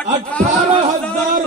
18,000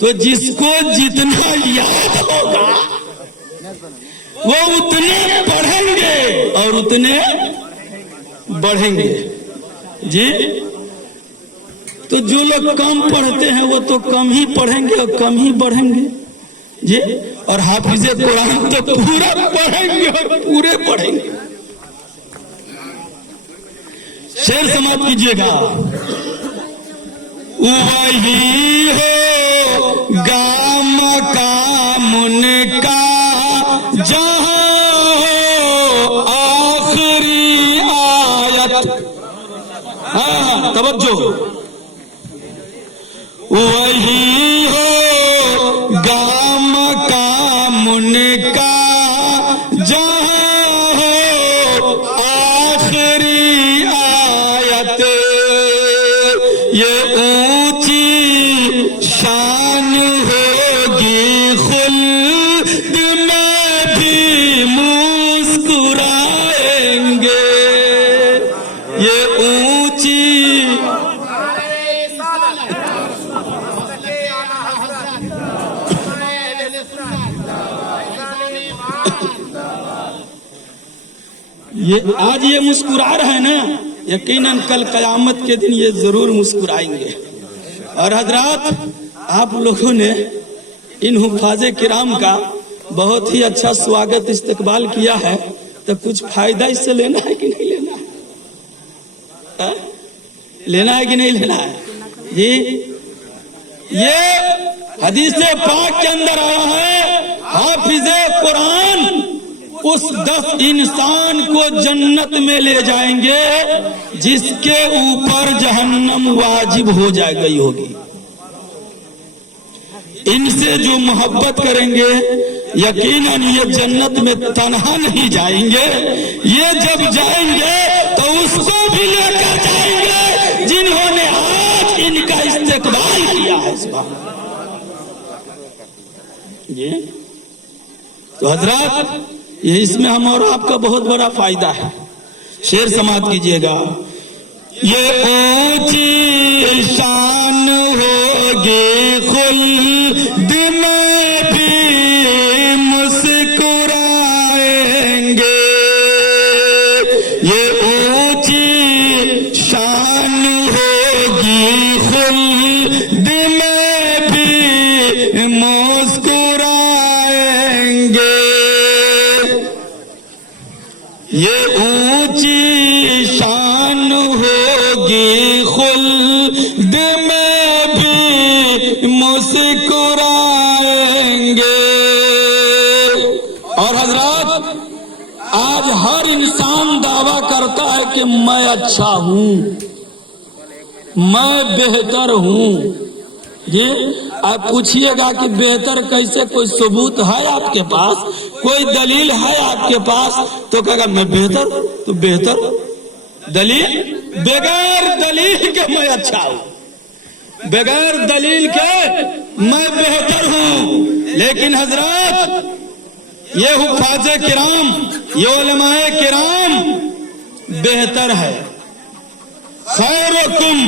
تو جس کو جتنا یاد ہوگا وہ اتنے پڑھیں گے اور اتنے بڑھیں گے جی. تو جو لوگ کم پڑھتے ہیں وہ تو کم ہی پڑھیں گے اور کم ہی بڑھیں گے جی. اور حافظ قرآن تو پورا پڑھیں گے اور پورے پڑھیں گے. شعر سماعت کیجیے گا. وہی ہو گا مقام ان کا جہاں ہو آخری آیت. ہاں توجہ. وہی ہو گا مقام ان کا جہاں ہو آخری آیت. یہ اونچی شان ہوگی خلد میں بھی مسکرائیں گے. یہ اونچی یہ آج یہ مسکرا رہے ہیں نا, یقیناً کل قیامت کے دن یہ ضرور مسکرائیں گے. اور حضرات آپ لوگوں نے ان حفاظ کرام کا بہت ہی اچھا سواگت استقبال کیا ہے, تو کچھ فائدہ اس سے لینا ہے کہ نہیں لینا ہے؟ لینا ہے کہ نہیں لینا ہے جی. یہ حدیث پاک کے اندر آیا ہے حافظ قرآن اس 10 انسان کو جنت میں لے جائیں گے جس کے اوپر جہنم واجب ہو جائے گئی ہوگی. ان سے جو محبت کریں گے یقیناً یہ جنت میں تنہا نہیں جائیں گے. یہ جب جائیں گے تو اس کو بھی لے کر جائیں گے جنہوں نے آج ان کا استقبال کیا ہے. جی تو حضرات یہ اس میں ہم اور آپ کا بہت بڑا فائدہ ہے. شعر سماعت کیجیے گا. یہ اونچی شان ہوگی خلد میں بھی مسکرائیں گے. یہ اونچی شان ہوگی خلد میں بھی مسکرائیں گے. یہ اونچی شان ہوگی خلد میں بھی مسکرائیں گے. اور حضرات آج ہر انسان دعویٰ کرتا ہے کہ میں اچھا ہوں, میں بہتر ہوں. جی آپ پوچھئے گا کہ بہتر کیسے, کوئی ثبوت ہے آپ کے پاس, کوئی دلیل ہے آپ کے پاس؟ تو کہے گا میں بہتر, تو بہتر دلیل, بغیر دلیل کے میں اچھا ہوں, بغیر دلیل کے میں بہتر ہوں. لیکن حضرات یہ حفاظ کرام, یہ علماء کرام بہتر ہے. خیرکم,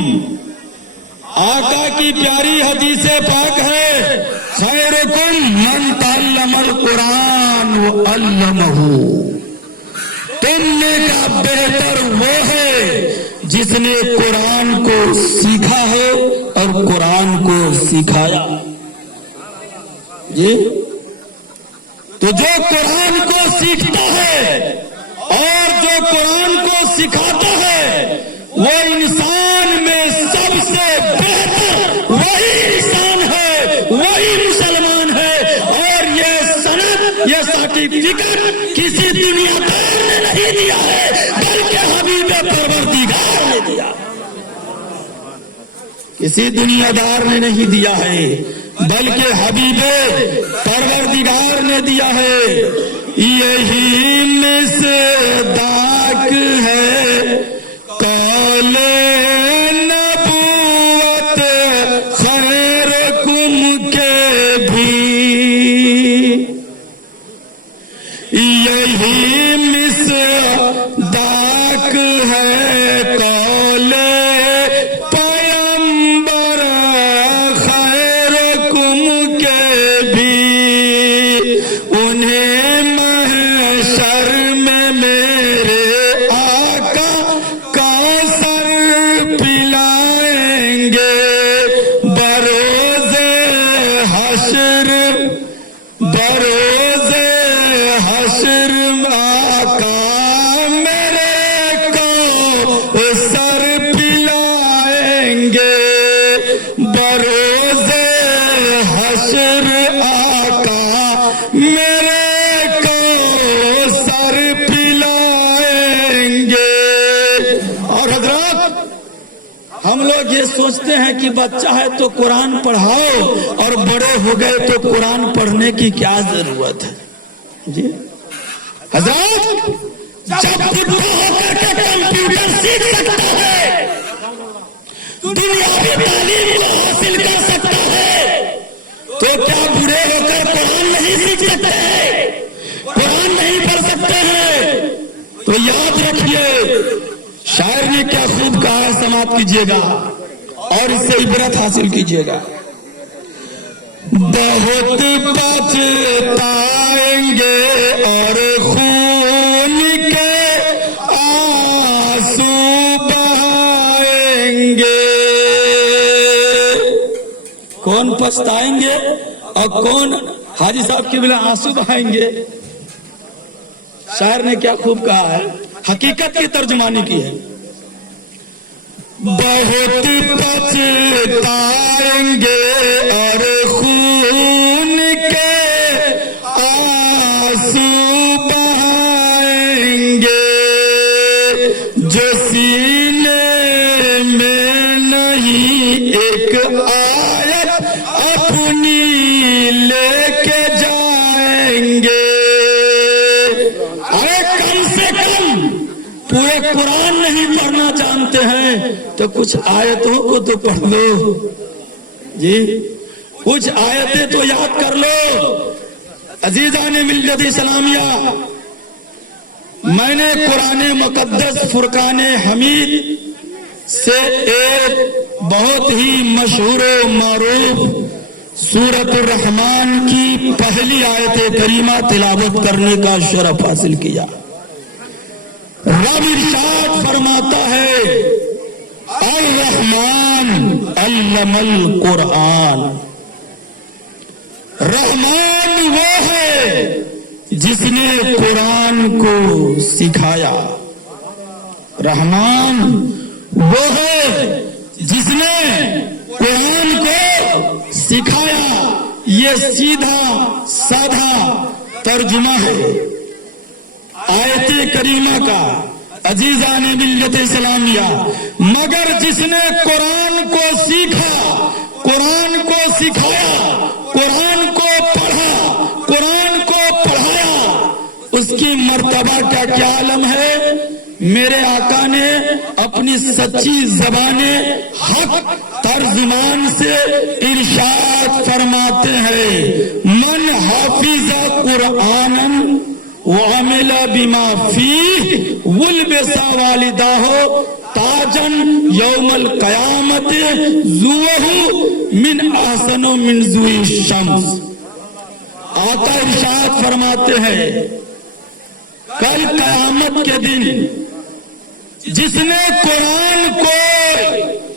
آقا کی پیاری حدیث پاک ہے, خیرکم من تعلم القرآن وعلمہ. تم نے کا بہتر وہ ہے جس نے قرآن کو سیکھا ہے اور قرآن کو سکھایا. جی تو جو قرآن کو سیکھتا ہے اور جو قرآن کو سکھاتا ہے وہ انسان میں سب سے بہتر وہی انسان ہے, وہی مسلمان ہے. اور یہ سند, یہ سرٹیفکیٹ کسی دنیا دار نے نہیں دیا ہے بلکہ حبیب پروردگار نے دیا. کسی دنیا دار نے نہیں دیا ہے بلکہ حبیب پروردگار نے دیا ہے. یہی مصداق ہے قول نبوت خیرکم کے بھی. یہی مصداق ہے قول پیمبر خیرکم بروز حشر آقا میرے کو سر پلائیں گے، بروز حشر آقا میرے کو سر پلائیں گے۔ اور حضرات، ہم لوگ یہ سوچتے ہیں کہ بچہ ہے تو قرآن پڑھاؤ اور بڑے ہو گئے تو قرآن پڑھنے کی کیا ضرورت ہے؟ جی حضرات، جب بڑھا ہو کر کے کمپیوٹر سیکھ سکتا ہے، دنیاوی تعلیم کو حاصل کر سکتا ہے، تو کیا بوڑھے ہو کر قرآن نہیں سیکھ سکتے، قرآن نہیں پڑھ سکتے ہیں؟ تو یاد رکھیے، شاعر نے کیا خوب کہا ہے، سماعت کیجیے گا اور اس سے عبرت حاصل کیجیے گا۔ بہت پچھتائیں گے اور خون کے آنسو بہائیں گے۔ کون پچھتائیں گے اور کون حاجی صاحب کے بلا آنسو بہائیں گے؟ شاعر نے کیا خوب کہا ہے، حقیقت کی ترجمانی کی ہے۔ بہت پچھتائیں گے اور خون کے آنسو بہائیں گے، جو سینے میں نہیں ایک آیت اپنی لے کے جائیں گے۔ ارے کم سے کم پورے قرآن نہیں پڑھنا جانتے ہیں تو کچھ آیتوں کو تو پڑھ لو جی، کچھ آیتیں تو یاد کر لو۔ عزیزان ملت اسلامیہ، میں نے قرآن مقدس فرقان حمید سے ایک بہت ہی مشہور و معروف سورۃ الرحمن کی پہلی آیت کریمہ تلاوت کرنے کا شرف حاصل کیا۔ رب ارشاد فرماتا ہے، الرحمن علم القرآن، رحمان وہ ہے جس نے قرآن کو سکھایا، رحمان وہ ہے جس نے قرآن کو سکھایا۔ یہ سیدھا سادہ ترجمہ ہے آیت کریمہ کا، عزیزان ملت اسلامیہ۔ مگر جس نے قرآن کو سیکھا، قرآن کو سکھایا، قرآن کو پڑھا، قرآن کو پڑھایا، اس کی مرتبہ کا کیا عالم ہے؟ میرے آقا نے اپنی سچی زبان حق ترجمان سے ارشاد فرماتے ہیں، من حافظ قرآن وعمل بما فيه ولبس والداه تاجا يوم القيامة ذوه من احسن من ذو الشمس۔ آقا ارشاد فرماتے ہیں، کل قیامت کے دن جس نے قرآن کو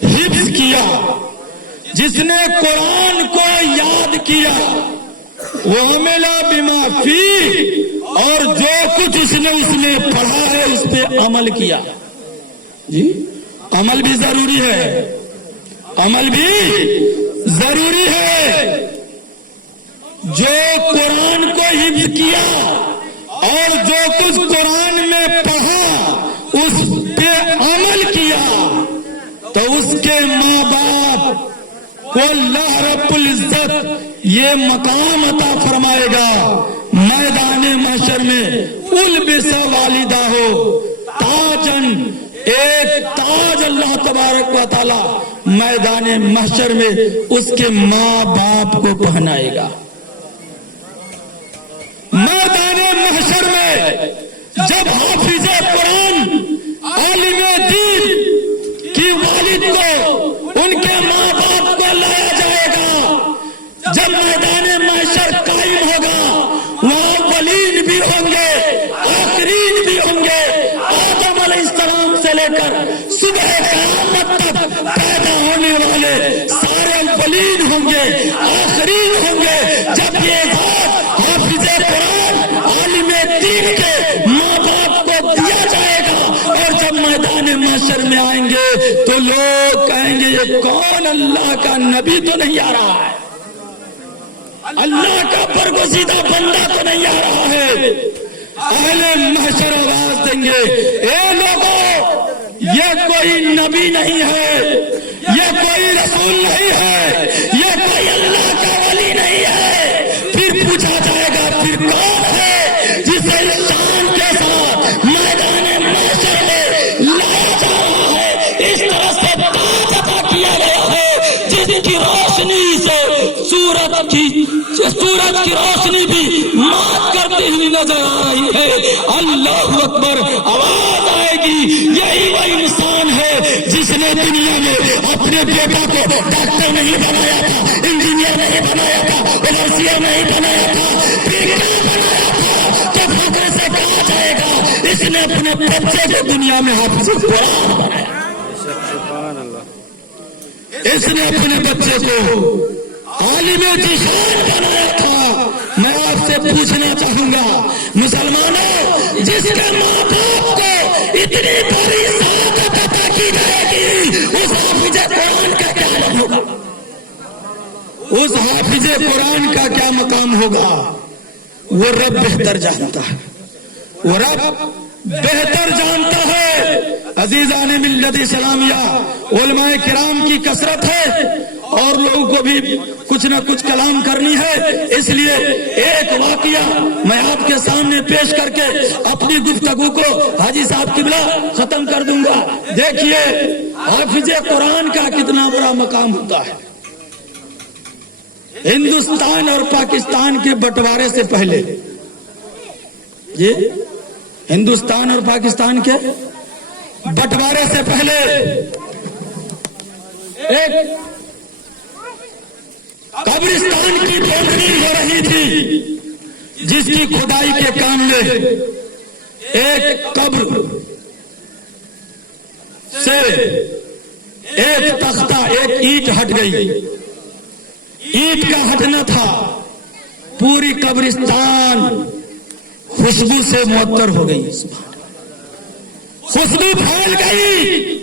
حفظ کیا، جس نے قرآن کو یاد کیا، وعمل بما فيه، اور جو کچھ اس نے پڑھا ہے اس پہ عمل کیا۔ جی عمل بھی ضروری ہے، عمل بھی ضروری ہے۔ جو قرآن کو حفظ کیا اور جو کچھ قرآن میں پڑھا اس پہ عمل کیا تو اس کے ماں باپ کو اللہ رب العزت یہ مقام عطا فرمائے گا، میدان محشر میں البس والدہ ہو تاجن، ایک تاج اللہ تبارک و تعالی میدان محشر میں اس کے ماں باپ کو پہنائے گا۔ میدان محشر میں جب حافظ قرآن عالم دین کی والد کو ان کے ماں باپ کو لایا جائے گا، جب میدان محشر قائم ہوگا وہاں اولین بھی ہوں گے، آخرین بھی ہوں گے، آدم علیہ السلام سے لے کر صبح قیامت تک پیدا ہونے والے سارے اولین ہوں گے، آخرین ہوں گے۔ جب یہ اعزاز حافظ قرآن عالم دین کے ماں باپ کو دیا جائے گا، اور جب میدان محشر میں آئیں گے تو لوگ کہیں گے یہ کون اللہ کا نبی تو نہیں آ رہا ہے، اللہ کا برگزیدہ بندہ تو نہیں آ رہا ہے۔ اہل محشر آواز دیں گے، اے لوگوں یہ کوئی نبی نہیں ہے، یہ کوئی رسول نہیں ہے، یہ کوئی اللہ کا ولی نہیں ہے۔ پھر پوچھا جائے گا پھر کون ہے جسے انسان کے ساتھ میدان محشر میں لایا جا رہا ہے، اس طرح سے تاج عطا کیا گیا ہے جس کی روشنی سے سورج کی روشنی بھی مات کرتی ہوئی نظر آ رہی ہے۔ اللہ اکبر، آواز آئے گی، یہی وہ انسان ہے جس نے دنیا میں اپنے بیٹا کو ڈاکٹر نہیں بنایا تھا، انجینئر نہیں بنایا تھا، بلرسیہ نہیں بنایا تھا، پھر کیا بنایا تھا؟ تو فخر سے کہا جائے گا اس نے اپنے بچے کو دنیا میں حافظ قرآن بنایا، اس نے اپنے بچے کو عالم جہان بنایا تھا۔ میں آپ سے پوچھنا چاہوں گا مسلمانوں، جس کے ماں باپ کو اتنی بڑی سعادت عطا کی جائے گی، اس حافظ قرآن کا کیا حال ہوگا؟ اس حافظ قرآن کا کیا مقام ہوگا؟ وہ رب بہتر جانتا ہے، وہ رب بہتر جانتا ہے۔ عزیزان ملت اسلامیہ، علماء کرام کی کثرت ہے اور لوگوں کو بھی کچھ نہ کچھ کلام کرنی ہے، اس لیے ایک واقعہ میں آپ کے سامنے پیش کر کے اپنی گفتگو کو حاجی صاحب قبلہ ختم کر دوں گا۔ دیکھیے حافظ قرآن کا کتنا بڑا مقام ہوتا ہے۔ ہندوستان اور پاکستان کے بٹوارے سے پہلے، یہ ہندوستان اور پاکستان کے بٹوارے سے پہلے ایک قبرستان کی کھودنی ہو رہی تھی، جس کی کھدائی کے کام میں ایک قبر سے ایک تختہ، ایک اینٹ ہٹ گئی۔ اینٹ کا ہٹنا تھا، پوری قبرستان خوشبو سے معطر ہو گئی، خوشبو پھیل گئی۔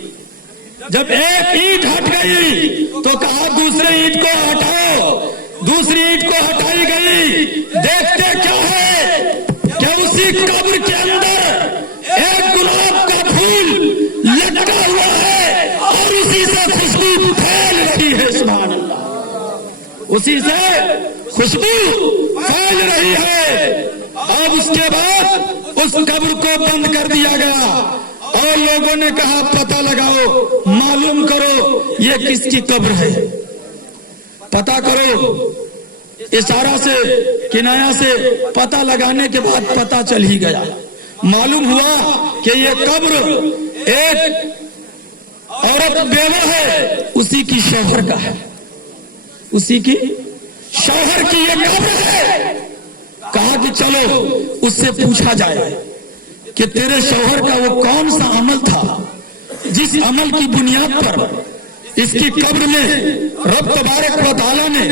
جب ایک اینٹ ہٹ گئی تو کہا دوسرے اینٹ کو ہٹاؤ، دوسری اینٹ کو ہٹائی گئی۔ دیکھتے کیا ہے کہ اسی قبر کے اندر ایک گلاب کا پھول لٹکا ہوا ہے اور اسی سے خوشبو پھیل رہی ہے۔ سبحان اللہ، اسی سے خوشبو پھیل رہی ہے۔ اب اس کے بعد اس قبر کو بند کر دیا گیا اور لوگوں نے کہا پتہ لگاؤ، معلوم کرو یہ کس کی قبر ہے، پتہ کرو۔ اشارہ سے کنایا سے پتہ لگانے کے بعد پتہ چل ہی گیا، معلوم ہوا کہ یہ قبر ایک عورت بیوہ ہے، اسی کی شوہر کا ہے، اسی کی شوہر کی یہ قبر ہے۔ کہا کہ چلو اس سے پوچھا جائے کہ تیرے شوہر کا وہ کون سا عمل تھا جس عمل کی بنیاد پر اس کی قبر میں رب تبارک و تعالیٰ نے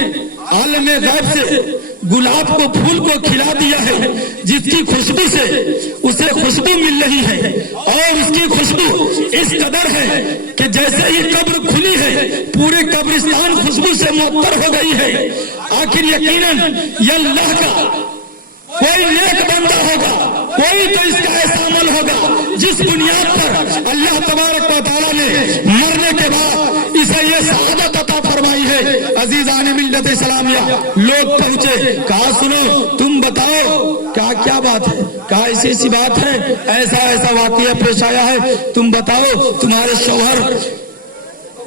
عالم غیب سے گلاب کو پھول کو کھلا دیا ہے، جس کی خوشبو سے اسے خوشبو مل رہی ہے، اور اس کی خوشبو اس قدر ہے کہ جیسے ہی قبر کھلی ہے پورے قبرستان خوشبو سے معطر ہو گئی ہے۔ آخر یقیناً یہ اللہ کا کوئی نیک بندہ ہوگا، کوئی تو اس کا ایسا عمل ہوگا جس بنیاد پر اللہ تبارک و تعالیٰ نے مرنے کے بعد اسے یہ سعادت عطا فرمائی ہے۔ عزیزان ملت اسلامیہ، لوگ پہنچے، کہا سنو تم بتاؤ کیا بات ہے، کہا ایسی ایسی بات ہے، ایسا ایسا واقعہ پیش آیا ہے، تم بتاؤ تمہارے شوہر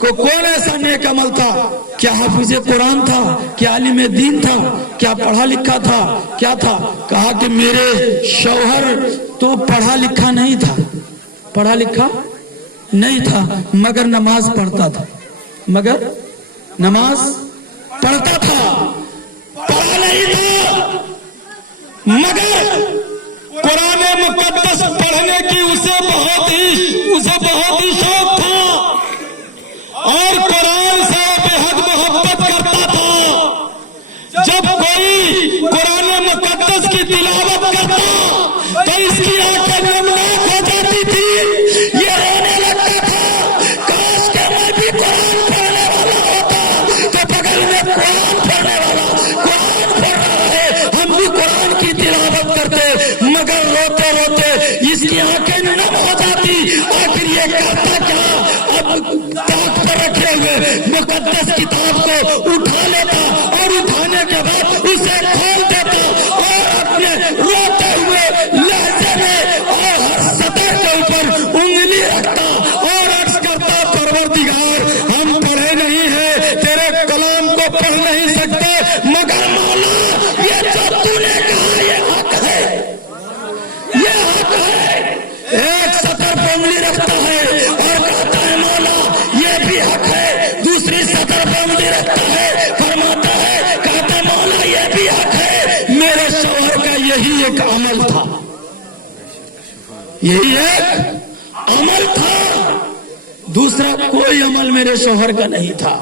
کو کون ایسا نیک عمل تھا، کیا حافظ قرآن تھا، کیا عالم دین تھا، کیا پڑھا لکھا تھا، کیا تھا؟ کہا کہ میرے شوہر تو پڑھا لکھا نہیں تھا، پڑھا لکھا نہیں تھا، مگر نماز پڑھتا تھا، مگر نماز پڑھتا تھا، پڑھا نہیں تھا، مگر قرآن مقدس پڑھنے کی اسے بہت ہی شوق تھا اور قرآن سے بے حد محبت کرتا تھا۔ جب کوئی قرآن کی تلاوت کرتے مگر روتے روتے اس کی آنکھیں نم ہو جاتی. آخر یہ کرتا کیا؟ اب تاخت پر رکھے ہوئے مقدس کتاب کو اٹھا لیتا اور اٹھانے کے بعد اسے کھول دیتا اور اپنے روتے ہوئے لہجے میں اور ہر سطر کے اوپر انگلی رکھتا اور عرض کرتا پروردگار ہم پڑھے نہیں ہیں تیرے کلام کو پڑھ نہیں سکتے مگر مولا یہ جو تو نے کہا یہ حق ہے یہ حق ہے. ایک سطر پہ انگلی رکھتا ہے اور کہتا ہے مولا یہ بھی حق ہے. دوسری سطر پہ انگلی رکھتا ہے فرماتا ہے کہتا ہے مولا یہ بھی حق ہے. میرے شوہر کا یہی ایک عمل تھا یہی ایک عمل تھا دوسرا کوئی عمل میرے شوہر کا نہیں تھا.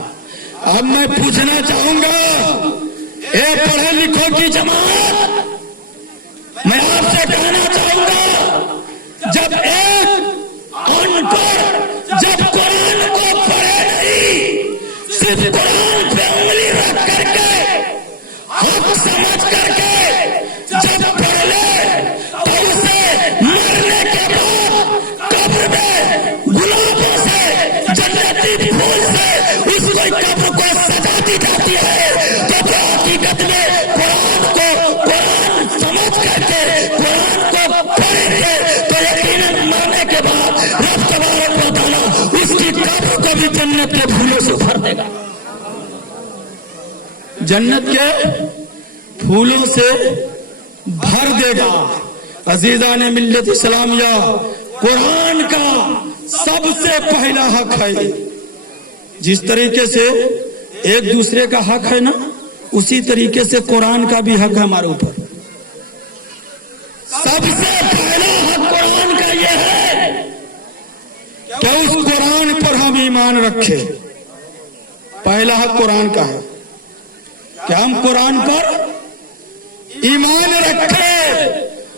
اب میں پوچھنا چاہوں گا اے پڑھے لکھوں کی جماعت میں آپ سے کہنا چاہوں گا جب ایک ان پڑھ جب قرآن کو پڑھے نہیں صرف قرآن پہ انگلی رکھ کر کے حق سمجھ کر کے جب پڑھ لے تو اسے مرنے کے بعد قبر میں گلابوں سے جنتی پھول سے اس کو قبر کو سجا دی جاتی ہے. تو جو حقیقت میں قرآن سمجھ کر کے قرآن کو پڑھیں گے تو یقیناً مرنے کے بعد رب تبارک و تعالیٰ اس کی قبر کو بھی جنت کے پھولوں سے بھر دے گا. جنت کے پھولوں سے بھر دے گا. عزیزان ملت اسلامیہ قرآن کا سب سے پہلا حق ہے. جس طریقے سے ایک دوسرے کا حق ہے نا اسی طریقے سے قرآن کا بھی حق ہے ہمارے اوپر. سب سے پہلا حق قرآن کا یہ ہے کہ اس قرآن پر ہم ایمان رکھے. پہلا حق قرآن کا ہے کہ ہم قرآن پر ایمان رکھے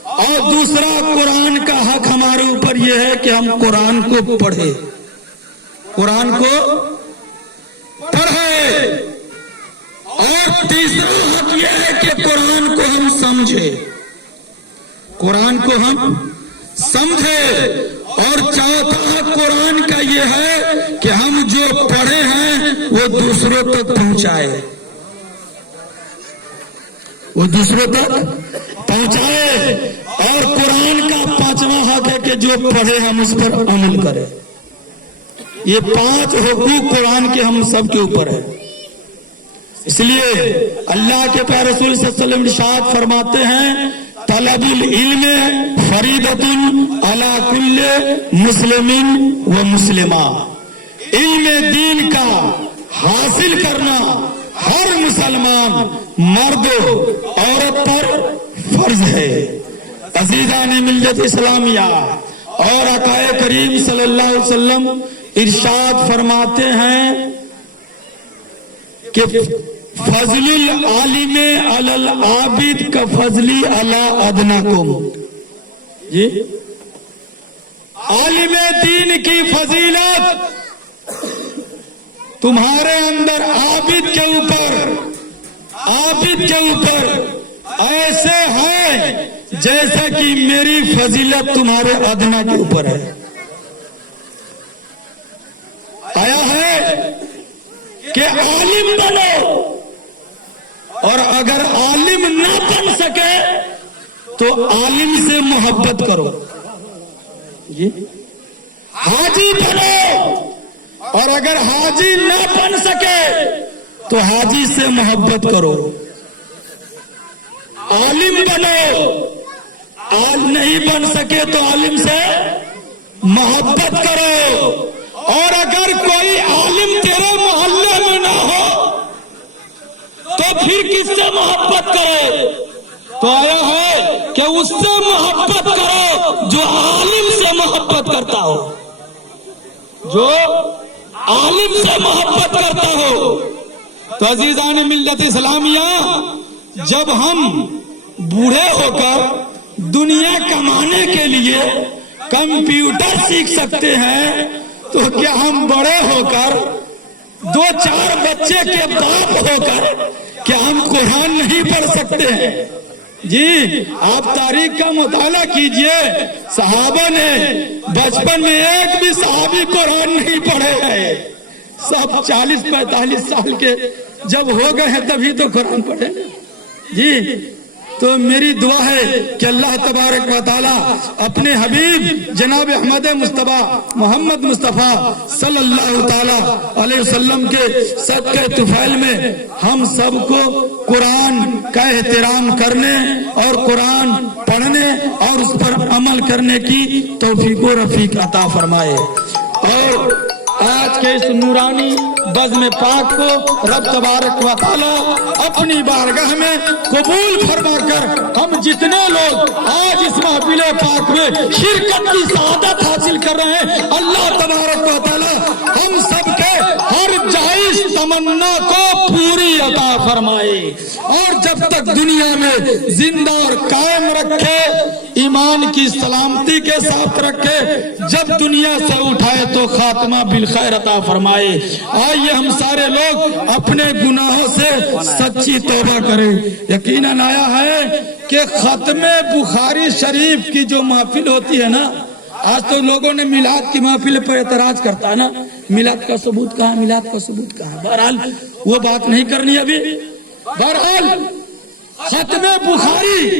اور دوسرا قرآن کا حق ہمارے اوپر یہ ہے کہ ہم قرآن کو پڑھے قرآن کو پڑھے. اور تیسرا حق یہ ہے کہ قرآن کو ہم سمجھے قرآن کو ہم سمجھے. اور چوتھا حق قرآن کا یہ ہے کہ ہم جو پڑھے ہیں وہ دوسروں تک پہنچائے وہ دوسروں تک پہنچائے. اور قرآن کا پانچواں حق ہے کہ جو پڑھے ہم اس پر عمل کریں. یہ 5 حقوق قرآن کے ہم سب کے اوپر ہے. اس لیے اللہ کے پیارے رسول صلی اللہ علیہ وسلم ارشاد فرماتے ہیں طلب العلم فریضۃ علی کل مسلم و مسلمہ. علم دین کا حاصل کرنا ہر مسلمان مرد و عورت پر فرض ہے. عزیزان ملت اسلامیہ اور آقا کریم صلی اللہ علیہ وسلم ارشاد فرماتے ہیں کہ فضل العالم علی العابد کا فضلی علی ادناکم. جی عالم دین کی فضیلت تمہارے اندر عابد کے اوپر ایسے ہے جیسا کہ میری فضیلت تمہارے ادنا کے اوپر ہے. آیا ہے کہ عالم بنو اور اگر عالم نہ بن سکے تو عالم سے محبت کرو. جی حاجی بنو اور اگر حاجی نہ بن سکے تو حاجی سے محبت کرو. عالم بنو نہیں بن سکے تو عالم سے محبت کرو. اور اگر کوئی عالم تیرے محلے میں نہ ہو تو پھر کس سے محبت کرو؟ تو آیا ہے کہ اس سے محبت کرو جو عالم سے محبت کرتا ہو جو عالم سے محبت کرتا ہو. تو عزیزان ملت اسلامیہ جب ہم بوڑھے ہو کر دنیا کمانے کے لیے کمپیوٹر سیکھ سکتے ہیں تو کیا ہم بڑے ہو کر 2-4 بچے کے باپ ہو کر کیا ہم قرآن نہیں پڑھ سکتے ہیں؟ جی آپ تاریخ کا مطالعہ کیجئے، صحابہ نے بچپن میں ایک بھی صحابی قرآن نہیں پڑھے ہیں، سب 40-45 سال کے جب ہو گئے ہیں تبھی تو قرآن پڑھے۔ جی تو میری دعا ہے کہ اللہ تبارک و تعالی اپنے حبیب جناب احمد مصطفیٰ محمد مصطفیٰ صلی اللہ تعالی علیہ وسلم کے صدقہ طفیل میں ہم سب کو قرآن کا احترام کرنے اور قرآن پڑھنے اور اس پر عمل کرنے کی توفیق و رفیق عطا فرمائے، اور آج کے اس نورانی بزم پاک کو رب تبارک و تعالی اپنی بارگاہ میں قبول فرما کر ہم جتنے لوگ آج اس محفل پاک میں شرکت کی سعادت حاصل کر رہے ہیں، اللہ تبارک و تعالی ہم سب کے ہر جائز تمنا کو پوری عطا فرمائے، اور جب تک دنیا میں زندہ اور قائم رکھے، ایمان کی سلامتی کے ساتھ رکھے، جب دنیا سے اٹھائے تو خاتمہ بالخیر عطا فرمائے۔ آئیے ہم سارے لوگ اپنے گناہوں سے سچی توبہ کریں۔ یقیناً آیا ہے کہ ختم بخاری شریف کی جو محفل ہوتی ہے نا، آج تو لوگوں نے میلاد کی محفل پر اعتراض کرتا ہے نا، میلاد کا ثبوت کہاں، میلاد کا ثبوت کہاں۔ بہرحال وہ بات نہیں کرنی ابھی۔ بہرحال ختم بخاری